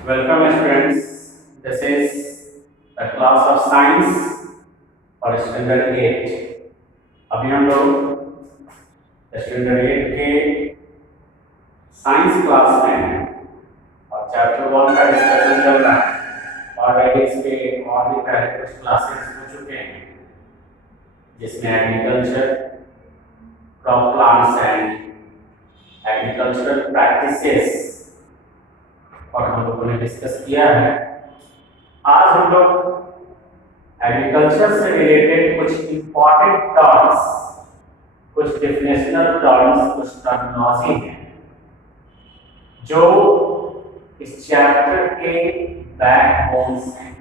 Welcome students. This is the class of science और standard 8। अभी हम लोग स्टैंडर्ड 8 के साइंस क्लास में हैं और चैप्टर 1 का डिस्कशन चल रहा है। ऑलरेडी इस पे और भी पहले कुछ क्लासेस हो चुके हैं जिसमें agriculture, crop plants and agricultural practices और हम लोगों ने डिस्कस किया है। आज हम लोग एग्रीकल्चर से रिलेटेड कुछ इंपॉर्टेंट टर्म्स, कुछ डिफिनेशनल टर्म्स, कुछ टर्मिनोलॉजी हैं जो इस चैप्टर के बैकबोन्स हैं।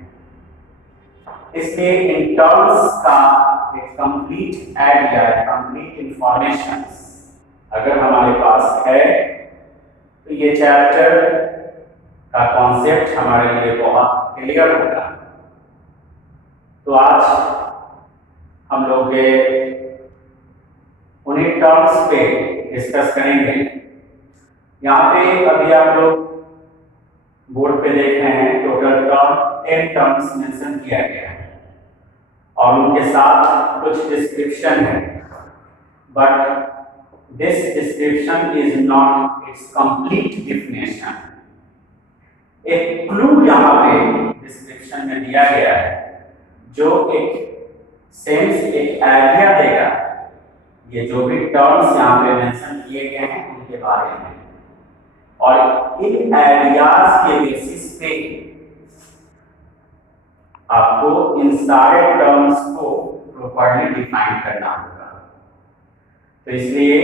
इसलिए इन टर्म्स का एक कंप्लीट आइडिया, कंप्लीट इंफॉर्मेशन अगर हमारे पास है तो ये चैप्टर का कॉन्सेप्ट हमारे लिए बहुत क्लियर होगा। तो आज हम लोग उन्हीं टर्म्स पे डिस्कस करेंगे। यहाँ पे अभी आप लोग बोर्ड पे देख रहे हैं टोटल टर्म 10 टर्म्स मेंशन किया गया है और उनके साथ कुछ डिस्क्रिप्शन है, but this description is not it's complete definition. एक क्लू यहाँ पे डिस्क्रिप्शन में दिया गया है जो एक सेंस, एक आइडिया देगा ये जो भी टर्म्स यहाँ पे मेंशन किए गए हैं उनके बारे में, और इन आइडियाज के बेसिस पे आपको इन सारे टर्म्स को प्रॉपर्ली डिफाइन करना होगा। तो इसलिए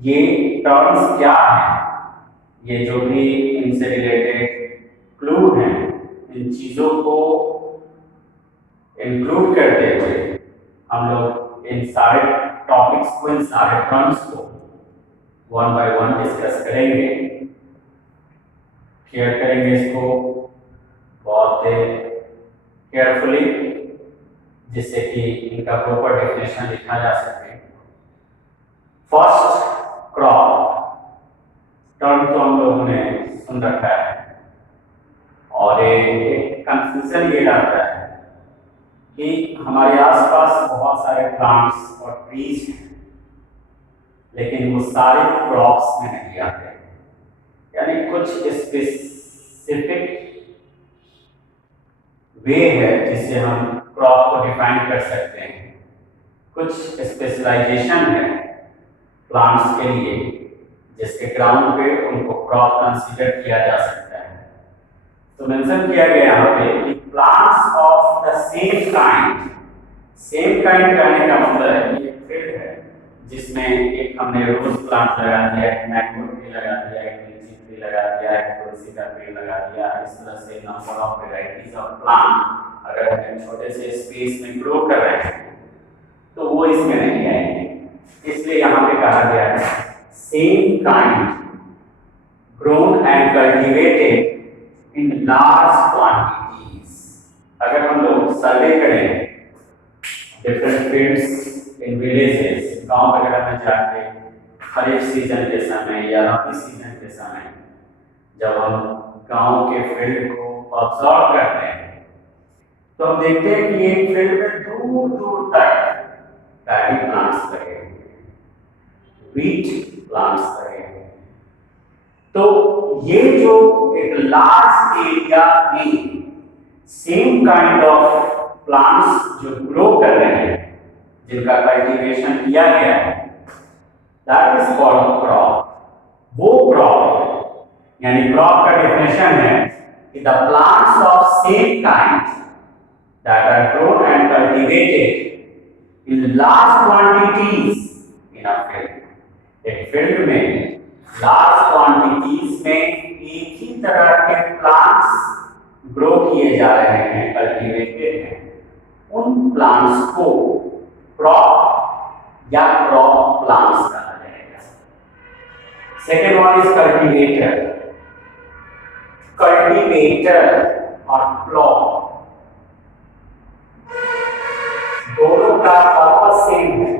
ये टर्म्स क्या हैं, ये जो भी इनसे रिलेटेड क्लू हैं, इन चीजों को इंक्लूड करते हुए हम लोग इन सारे टॉपिक्स को, इन सारे टर्म्स को वन बाय वन डिस्कस करेंगे, शेयर करेंगे इसको बहुत केयरफुली, जिससे कि इनका प्रॉपर डेफिनेशन लिखा जा सके। फर्स्ट, क्रॉप टर्म तो हम लोगों ने सुन रखा है और एक कंफ्यूजन ये रहता है कि हमारे आसपास बहुत सारे प्लांट्स और ट्रीज हैं लेकिन वो सारे क्रॉप्स में नहीं आते, यानी कुछ स्पेसिफिक वे है जिससे हम क्रॉप को डिफाइन कर सकते हैं। कुछ स्पेशलाइजेशन है प्लांट्स के लिए जिसके ग्राउंड पे उनको क्रॉप कंसीडर किया जा सकता है। तो मेंशन किया गया यहाँ पे कि plants of the same kind, same kind कहने का मतलब है कि एक फील्ड है जिसमें एक हमने रोज प्लांट लगा दिया, एक मैंगो ट्री लगा दिया, एक लीची ट्री लगा दिया, एक तुलसी का पेड़ लगा दिया, इस तरह से number of varieties of plant अगर हम छोटे से स्पेस में ग्रो कर रहे हैं तो वो इसमें नहीं आएंगे। इसलिए यहाँ पे कहा गया है same kind grown and cultivated in large quantities। अगर हम लोग सर्वे करें डिफरेंट फील्ड्स इन विलेजेस, गांव वगैरह में जाके खरीफ सीजन के समय या रबी सीजन के समय जब हम गांव के फील्ड को ऑब्जर्व करते हैं तो हम देखते हैं कि एक फील्ड में दूर दूर तक पैडी प्लांट्स लगे, व्हीट प्लांट्स करेंगे। तो ये जो एक लार्ज एरिया में सेम काइंड ऑफ प्लांट्स जो ग्रो कर रहे हैं, जिनका कल्टीवेशन किया गया है, दैट इज कॉल्ड क्रॉप। वो क्रॉप यानी क्रॉप का डेफिनेशन है कि the plants of same kind that are grown and cultivated in large quantities in a field. एक फील्ड में लार्ज क्वांटिटीज में एक ही तरह के प्लांट्स ग्रो किए जा रहे हैं, कल्टीवेटेड हैं, उन प्लांट्स को क्रॉप या क्रॉप प्लांट्स कहा जाएगा। Second one is cultivator. Cultivator और प्लॉ दोनों का पर्पस सेम है।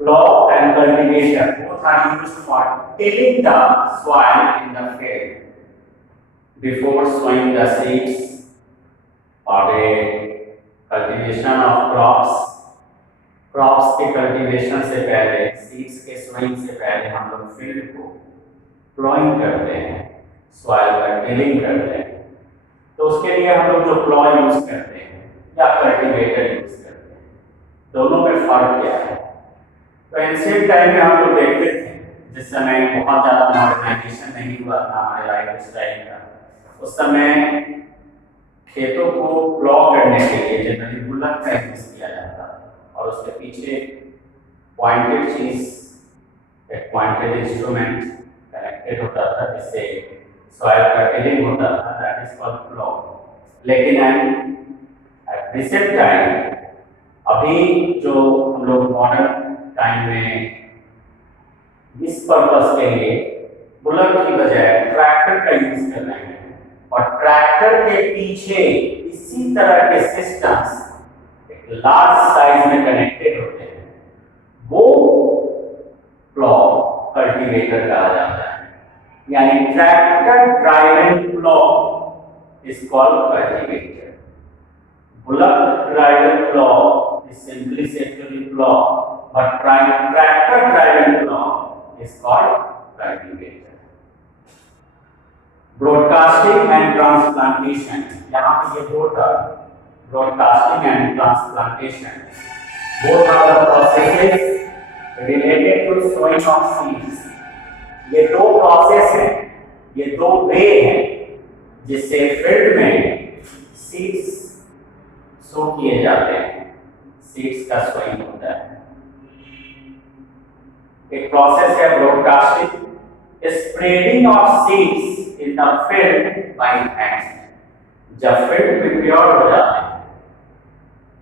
Plow and cultivator both are used for tilling the soil in the field. before sowing the seeds or a cultivation of crops के cultivation से पहले, seeds के sowing से पहले हम लोग फील्ड को प्लॉइंग करते हैं, सॉइल का टिलिंग करते हैं। तो उसके लिए हम लोग जो प्लॉ यूज करते हैं या कल्टीवेटर यूज करते हैं, दोनों में फर्क क्या है? तो एंशिएंट टाइम में हम लोग देखते थे, जिस समय बहुत ज़्यादा मॉडर्नाइजेशन नहीं हुआ था हमारे लाइफ स्टाइल का, उस समय खेतों को प्लॉ करने के लिए जनरली बुलक का यूज किया जाता था और उसके पीछे पॉइंटेड चीज, एक पॉइंटेड इंस्ट्रूमेंट कनेक्टेड होता था जिससे सॉइल का टिलिंग होता था, दैट इज कॉल्ड प्लॉ। लेकिन एट रिसेंट टाइम, अभी जो हम लोग मॉडर्न टाइम में इस पर्पस के लिए बुलक की बजाय ट्रैक्टर का यूज कर रहे हैं, और ट्रैक्टर के पीछे इसी तरह के सिस्टम्स एक लार्ज साइज में कनेक्टेड होते हैं, वो प्लॉ कल्टीवेटर कहा जाता है। यानी tractor driven plough is called cultivator. Bullock driven plough is simply sexually plough, but tractor driven plough is called cultivator. Broadcasting and transplantation, यहाँ पे ये दो term, broadcasting and transplantation, both are the processes related to sowing of seeds. ये दो process हैं, ये दो वे हैं जिससे फील्ड में सीड्स सो किए जाते हैं, सीड्स का सोइंग होता है। एक प्रोसेस है broadcasting, spreading of seeds in the field by hand. जब फील्ड प्रिपेयर हो जाते हैं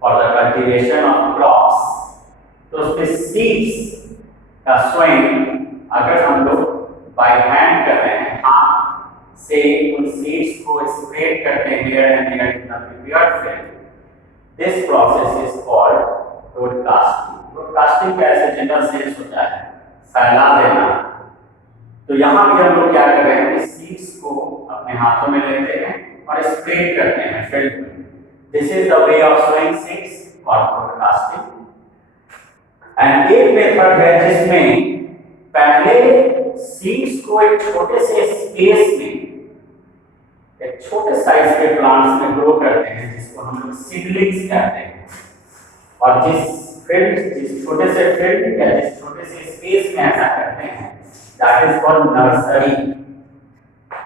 for the cultivation of crops, तो उसमें सीड्स का सोइंग अगर हम लोग बाय हैंड कर रहे हैं, हाथ से उन सीड्स को स्प्रेड करते हैं here and there in the prepared field, this process is called broadcasting. Broadcasting का ऐसे जनरल सेंस होता है फैला देना। तो यहाँ भी हम लोग क्या कर रहे हैं कि सीड्स को अपने हाथों में लेते हैं और स्प्रेड करते हैं फील्ड में। This is the way of sowing seeds called broadcasting. And एक मेथड है जिसमें पहले सीड्स को एक छोटे से स्पेस में, एक छोटे साइज के प्लांट्स में ग्रो करते हैं, जिसको हम लोग सीडलिंग्स कहते हैं। और जिस छोटे से फील्ड या जिस छोटे से स्पेस में ऐसा करते हैं, that is called nursery.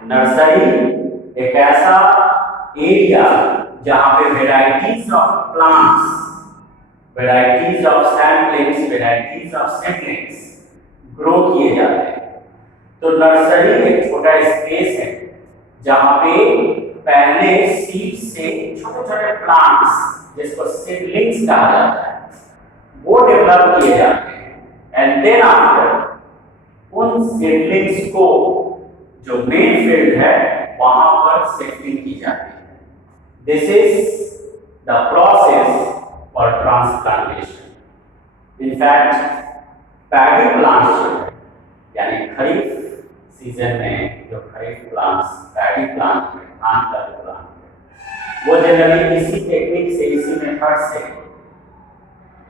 Nursery एक ऐसा एरिया जहां पे varieties of plants, varieties of saplings, varieties of seedlings grow किए जाते हैं। तो नर्सरी एक छोटा स्पेस है जहां पे पहले सीड से छोटे छोटे प्लांट्स, जिसको सीडलिंग्स कहा जाता है, वो डेवलप किए जाते हैं। एंड देन आफ्टर उन सीडलिंग्स को जो मेन फील्ड है वहां पर शिफ्टिंग की जाती है। This is the process for transplantation. In fact paddy plants, यानी खरीफ सीजन में जो खरीफ प्लांट्स, पैडी प्लांट है, धान का जो प्लांट है, वो जनरली इसी टेक्निक से, इसी मेथड से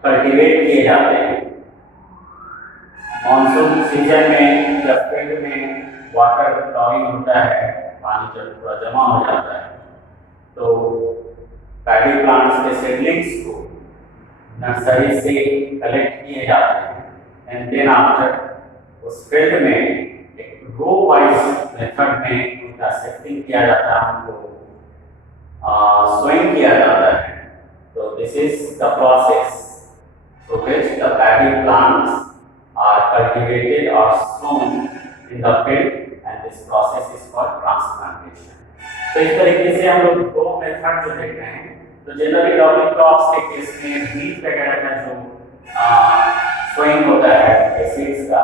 कल्टीवेट किए जाते हैं। मॉनसून सीजन में जब फील्ड में वाटर फ्लोइंग होता है, पानी जब थोड़ा जमा हो जाता है, तो पैडी प्लांट्स के सीडलिंग्स को नर्सरी से कलेक्ट किए जाते हैं। एंड देन आफ्टर उस फील्ड में एक रो वाइज मेथड में उनका शिफ्टिंग किया जाता है, उनको सोइंग किया जाता है। तो this is the process through which the paddy plants are cultivated or sown in the field, and this process is called transplantation. तो इस तरीके से हम लोग दो मेथड जो देख रहे हैं, तो जनरली रॉबी क्रॉप्स के केस में बीज वगैरह का जो सोइंग होता है सीड्स का,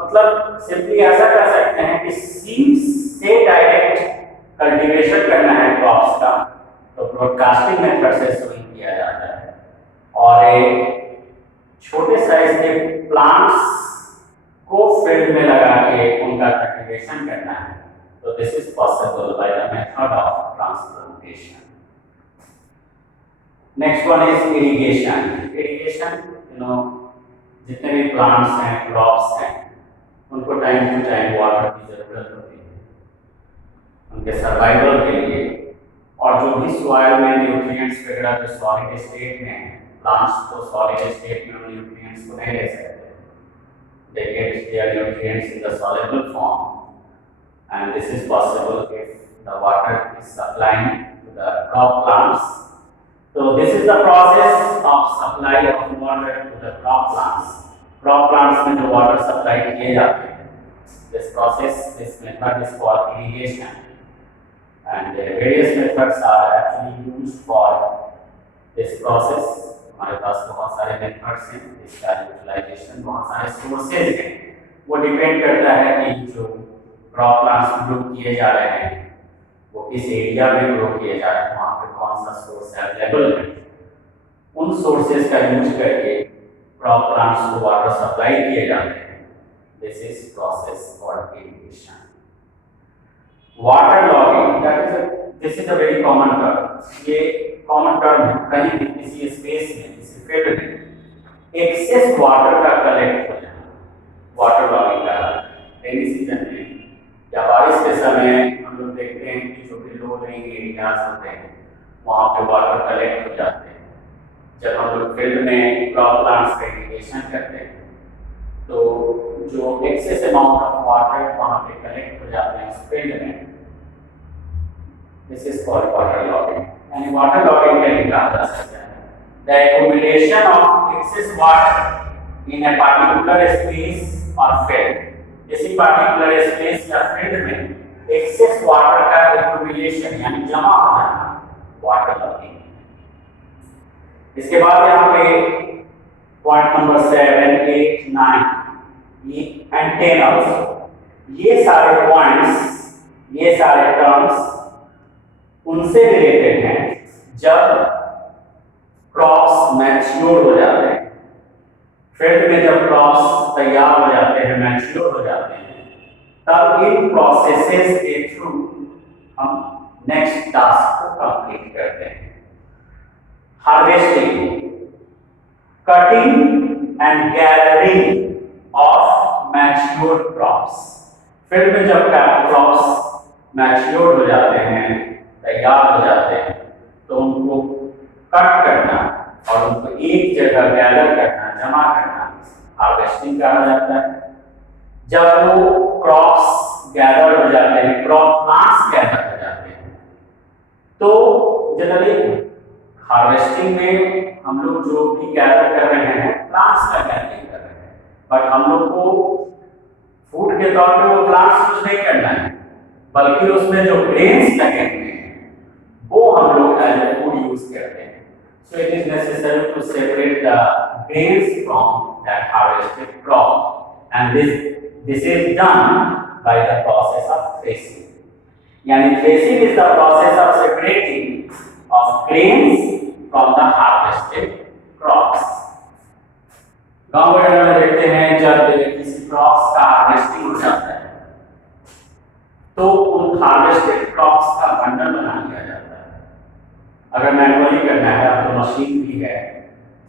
मतलब सिंपली ऐसा कर सकते हैं कि सीड्स से डायरेक्ट कल्टीवेशन करना है क्रॉप्स का, तो ब्रॉडकास्टिंग मेथड से सोइंग किया जाता है। और छोटे साइज के प्लांट्स को फील्ड में लगा के उनका कल्टीवेशन करना है, So this is possible by the method of transplantation. Next one is irrigation. Irrigation, जितने भी प्लांट्स हैं, क्रॉप्स हैं, उनको टाइम टू टाइम वाटर की जरूरत होती है उनके सर्वाइवल के लिए। और जो भी सॉइल में न्यूट्रिएंट्स वगैरह जो सॉलिड स्टेट में है, प्लांट्स तो सॉलिड स्टेट में न्यूट्रिएंट्स को नहीं ले सकते, they get their nutrients in the soluble form, and this is possible if the water is supplying to the crop plants. So this is the process of supply of water to the crop plants. Crop plants में जो water supply किए जाते हैं, this process, this method is called irrigation, and various methods are actually used for this process. हमारे पास बहुत सारे methods हैं, इसका यूटिलाइजेशन, बहुत सारे सोर्सेज हैं। वो डिपेंड करता है कि जो क्रॉप प्लांट्स ग्रो किए जा रहे हैं वो किस एरिया में ग्रो किए जा रहे हैं, वहाँ पे कौन सा सोर्स अवेलेबल है। उन सोर्सेज का यूज करके क्रॉप प्लांट्स को वाटर सप्लाई किए जाते हैं। This is process called irrigation. Water logging, this is a very common term. ये कॉमन टर्म है। कहीं भी किसी स्पेस में, किसी फील्ड में एक्सेस वाटर का कलेक्ट हो जाना, वाटर लॉगिंग का। रेनी सीजन में या बारिश के समय हम लोग देखते हैं कि जो भी लो लेइंग एरियाज होते हैं वहाँ पे वाटर कलेक्ट हो जाते हैं। जब हम लोग फील्ड में क्रॉप प्लांट्स का इरिगेशन करते हैं तो जो एक्सेस अमाउंट ऑफ वाटर वहाँ पे कलेक्ट हो जाते हैं उस फील्ड में, this is called water logging. यानी वाटर लॉगिंग का कहा जा सकता है the accumulation of excess water in a particular space और फील्ड। किसी पार्टिकुलर स्पेस या फील्ड में एक्सेस वाटर का एक्यूमुलेशन यानी जमा हो जाना, वाटर लॉगिंग। इसके बाद यहाँ पे पॉइंट नंबर 7, 8, 9 एंड 10 ऑल्सो, ये सारे पॉइंट्स, ये सारे टर्म्स उनसे रिलेटेड हैं जब क्रॉप्स मैच्योर हो जाते हैं। फील्ड में जब क्रॉप्स तैयार हो जाते हैं, मैच्योर हो जाते हैं, तब इन प्रोसेसेस के थ्रू हम नेक्स्ट टास्क को कंप्लीट करते हैं। Harvesting, cutting and gathering of mature crops. Field में जब क्रॉप्स मैच्योर हो जाते हैं, तैयार हो जाते हैं, तो उनको कट करना और उनको एक जगह गैदर करना, जमा करना, हार्वेस्टिंग कहा जाता है। जब वो क्रॉप्स गैदर हो जाते हैं, क्रॉप प्लांट्स गैदर हो जाते हैं, तो जनरली हार्वेस्टिंग में हम लोग जो भी गैदर कर रहे हैं प्लांट्स का गैदरिंग कर रहे हैं, बट हम लोग को फूड के तौर पे वो प्लांट्स यूज नहीं करना है, बल्कि उसमें जो ग्रेन्स लगे हुए हैं वो हम लोग एज ए फूड यूज करते हैं। So it is necessary to separate the grains from that harvested crop, and this is done by the process of threshing. Yani threshing is the process of separating of grains from the harvested crops. गाँव वगैरह में देखते हैं जब किसी crops का harvesting हो जाता है तो उन हार्वेस्टेड क्रॉप्स का बंडल बना लिया जाता है। अगर मैनुअली करना है तो मशीन भी है,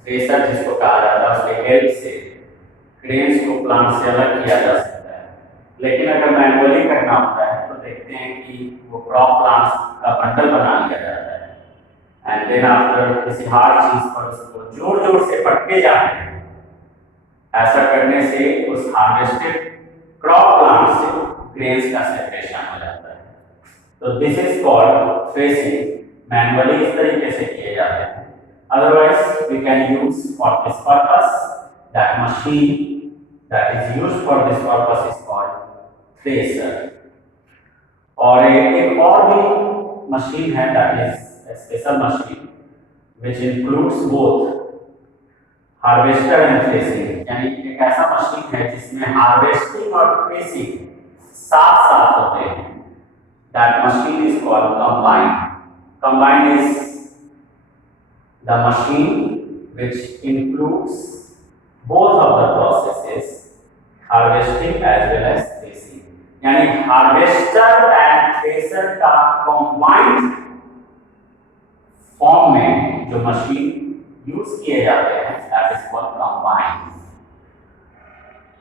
थ्रेशर जिसको कहा जाता है, उसके हेल्प से ग्रेन्स को प्लांट से अलग किया जा सकता है। लेकिन अगर मैनुअली करना होता है तो देखते हैं कि वो क्रॉप प्लांट्स का बंडल बना लिया जाता है, एंड देन आफ्टर किसी हार्ड चीज पर उसको जोर जोर से पटके जाते हैं। ऐसा करने से उस हार्वेस्टेड क्रॉप प्लांट से ग्रेन्स का सेपरेशन हो जाता है। तो this is called threshing. Manually इस तरीके से किए जाते हैं। Otherwise we can use for this purpose that machine that is used for this purpose is called thresher. और एक और भी मशीन है that is special machine which includes both harvester and threshing. यानी एक ऐसा मशीन है जिसमें हार्वेस्टिंग और थ्रेशिंग साथ साथ होते हैं। That machine is called combined. Combined is the machine which includes both of the processes, harvesting as well as threshing. यानी हार्वेस्टर कंबाइंड फॉर्म में जो मशीन यूज किए जाते हैं that is called combined.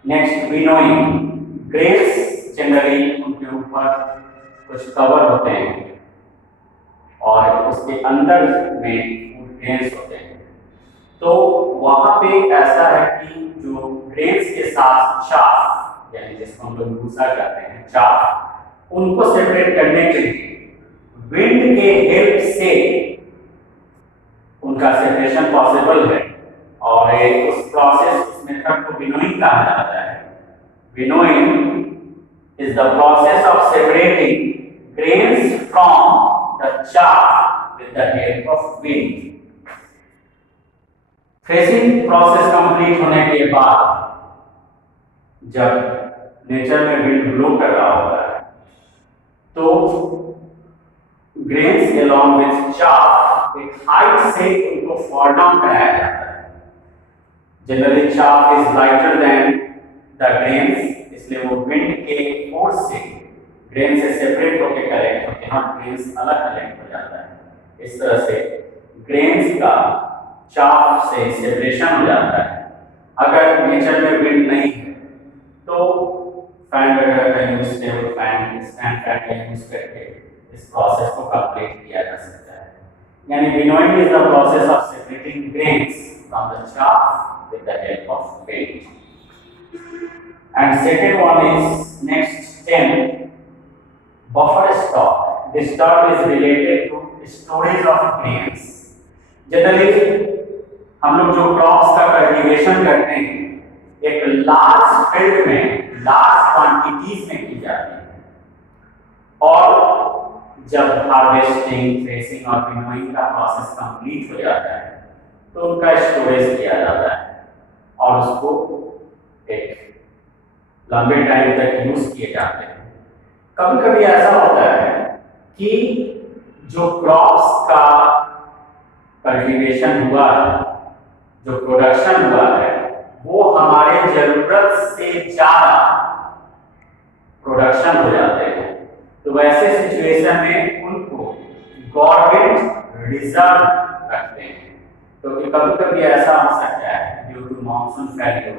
Next winnowing, grains generally उनके ऊपर कुछ cover होते हैं और उसके अंदर में फूड ग्रेन्स होते हैं। तो वहां पे ऐसा है कि जो ग्रेन्स के साथ चाफ यानी जिसको हम लोग भूसा कहते हैं चाफ, उनको सेपरेट करने के लिए विंड के हेल्प से उनका सेपरेशन पॉसिबल है और उस प्रोसेस उस मेथड को विनोइंग कहा जाता है। Winnowing is the process of separating grains from the chaff with the help of wind. Threshing process complete होने के बाद जब नेचर में विंड ब्लो कर रहा होता है तो ग्रेन्स along with chaff एक हाइट से उनको फॉल डाउन कराया जाता है। Generally chaff is lighter than the grains, इसलिए वो विंड के फोर्स से ग्रेन से सेपरेट होकर कलेक्ट होते हैं और ग्रेन्स अलग कलेक्ट हो जाता है। इस तरह से ग्रेन्स का चाफ से सेपरेशन हो जाता है। अगर नेचर में विंड नहीं है तो फैन वगैरह का use, table fan, stand fan का यूज करके इस प्रोसेस को कंप्लीट किया जा सकता है। यानी winnowing is the process of separating grains from the chaff with the help of wind. And second one is next 10 buffer stock. This term is related to storage of grains. Generally हम लोग जो crops का cultivation करते हैं एक large field में large quantities में की जाती है और जब हार्वेस्टिंग, थ्रेसिंग और विनोइंग का प्रोसेस कंप्लीट हो जाता है तो उनका स्टोरेज किया जाता है और उसको एक लंबे टाइम तक यूज किए जाते हैं। कभी कभी ऐसा होता है कि जो क्रॉप्स का कल्टीवेशन हुआ है, जो प्रोडक्शन हुआ है, वो हमारे जरूरत से ज्यादा प्रोडक्शन हो जाते हैं। तो वैसे सिचुएशन में उनको गवर्नमेंट रिजर्व रखते हैं। तो कभी कभी ऐसा हो सकता है ड्यू टू मानसून फेलियर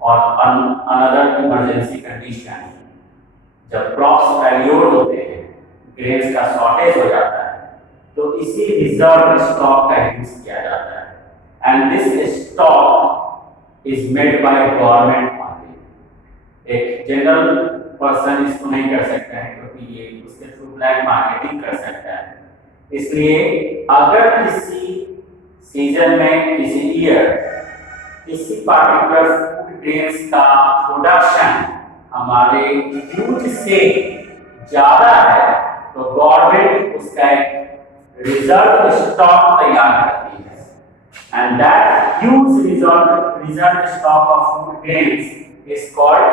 और अनदर इमरजेंसी कंडीशन, जब क्रॉप्स फेलियर होते हैं, ग्रेन्स का शॉर्टेज हो जाता है, तो इसी रिजर्व स्टॉक का यूज किया जाता है। And this stock is made by government only. एक जनरल पर्सन इसको नहीं कर सकता है क्योंकि ये उसके थ्रू ब्लैक मार्केटिंग कर सकता है। इसलिए अगर किसी सीजन में, किसी ईयर, किसी पार्टिकुलर फूड ग्रेन्स का प्रोडक्शन हमारे यूज से ज्यादा है तो गवर्नमेंट उसका एक रिजर्व स्टॉक तैयार करती है। And that huge reserve stock of food grains is called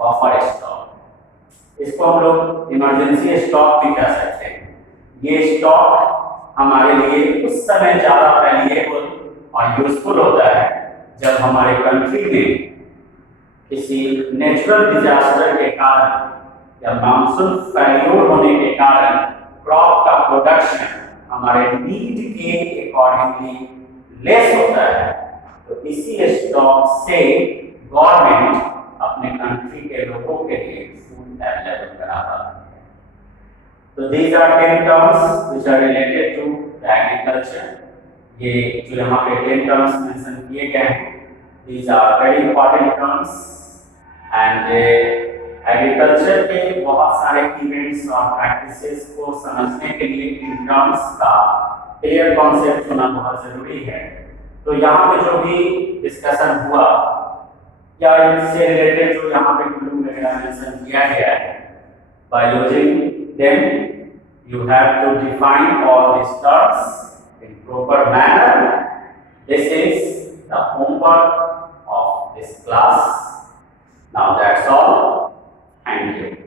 buffer stock. इसको हम लोग इमरजेंसी स्टॉक भी कह सकते हैं। ये स्टॉक हमारे लिए उस समय ज्यादा वैल्यूएबल और यूजफुल होता है जब हमारे कंट्री में किसी नेचुरल डिजास्टर के कारण या मानसून फेलियर होने के कारण क्रॉप का प्रोडक्शन हमारे नीड के अकॉर्डिंगली लेस होता है। तो इसी स्टॉक से गवर्नमेंट अपने कंट्री के लोगों के लिए फूड अवेलेबल कराता है। तो these are 10 terms which are related to the agriculture। ये जो यहाँ पे 10 terms मेंशन किए गए हैं, these are very important terms and agriculture के बहुत सारे इवेंट्स और प्रैक्टिसेस को समझने के लिए इन टर्म्स का क्लियर कॉन्सेप्ट होना बहुत जरूरी है। तो यहाँ पे जो भी डिस्कशन हुआ या इससे रिलेटेड जो यहाँ पे क्लू वगैरह मेंशन किया गया है, by using them you have to define all these terms in proper manner. This is the homework of this class. Now that's all. Thank you.